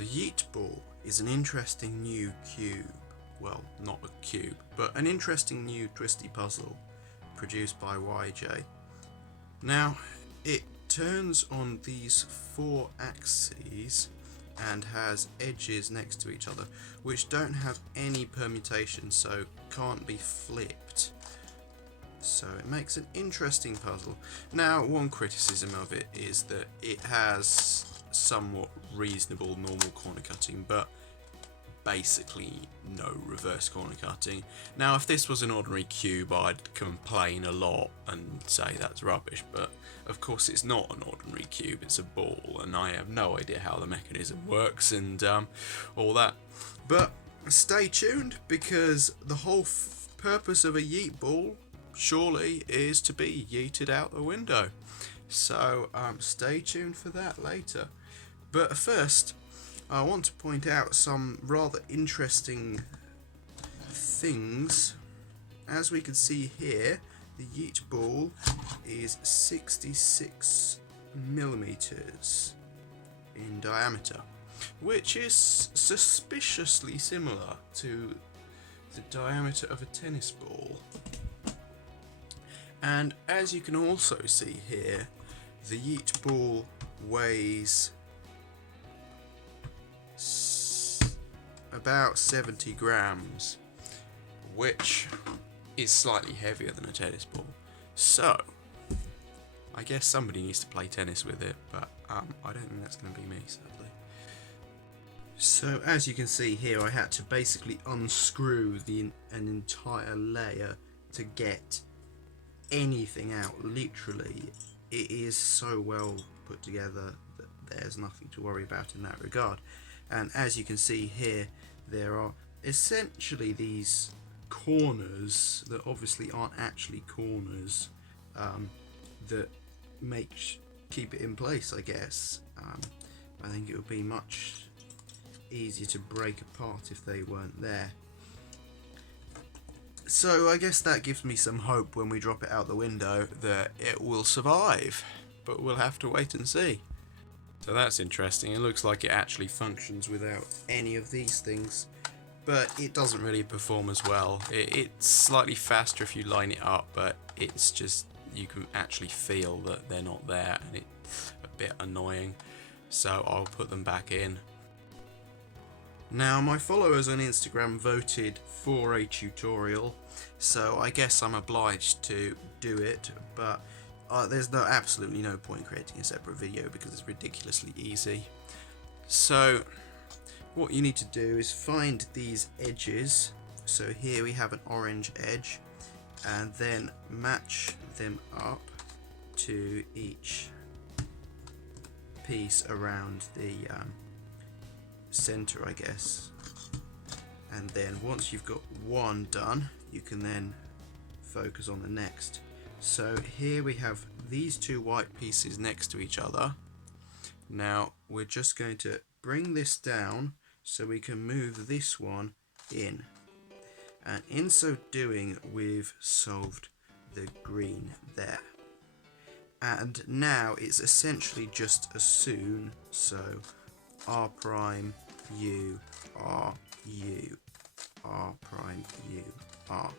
The Yeet Ball is an interesting new cube, well, not a cube, but an interesting new twisty puzzle produced by YJ. Now, it turns on these 4 axes and has edges next to each other, which don't have any permutation, so can't be flipped. So it makes an interesting puzzle. Now, one criticism of it is that it has somewhat reasonable normal corner cutting, but basically no reverse corner cutting. Now, if this was an ordinary cube, I'd complain a lot and say that's rubbish, but of course it's not an ordinary cube, it's a ball, and I have no idea how the mechanism works and all that. But stay tuned, because the whole purpose of a Yeet Ball surely is to be yeeted out the window. So stay tuned for that later. But first, I want to point out some rather interesting things. As we can see here, the Yeet Ball is 66 millimeters in diameter, which is suspiciously similar to the diameter of a tennis ball. And as you can also see here, the Yeet Ball weighs about 70 grams, which is slightly heavier than a tennis ball. So I guess somebody needs to play tennis with it, but I don't think that's going to be me, sadly. So as you can see here, I had to basically unscrew an entire layer to get anything out. Literally, it is so well put together that there's nothing to worry about in that regard. And as you can see here, there are essentially these corners that obviously aren't actually corners, that keep it in place, I guess. I think it would be much easier to break apart if they weren't there. So I guess that gives me some hope when we drop it out the window that it will survive, but we'll have to wait and see. So that's interesting. It looks like it actually functions without any of these things, but it doesn't really perform as well. It's slightly faster if you line it up, but it's just, you can actually feel that they're not there, and it's a bit annoying. So I'll put them back in. Now, my followers on Instagram voted for a tutorial, so I guess I'm obliged to do it, but there's absolutely no point creating a separate video because it's ridiculously easy. So what you need to do is find these edges. So here we have an orange edge, and then match them up to each piece around the center, I guess. And then once you've got one done, you can then focus on the next. So here we have these 2 white pieces next to each other. Now we're just going to bring this down so we can move this one in, and in so doing we've solved the green there. And now it's essentially just a soon, so R prime U R U R prime U R.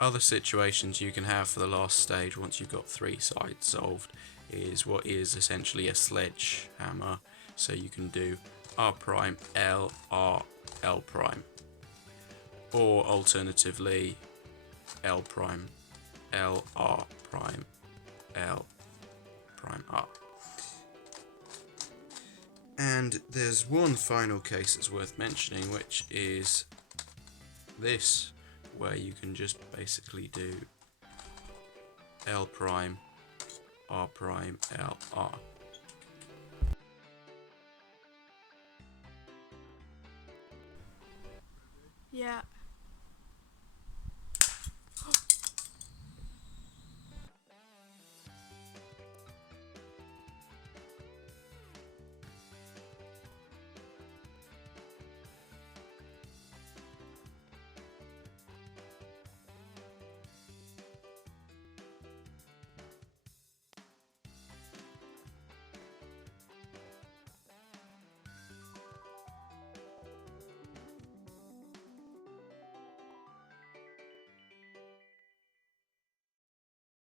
Other situations you can have for the last stage, once you've got 3 sides solved, is what is essentially a sledgehammer. So you can do R prime L R L prime, or alternatively L prime L R prime L prime R. And there's one final case that's worth mentioning, which is this, where you can just basically do L prime R prime L R. Yeah,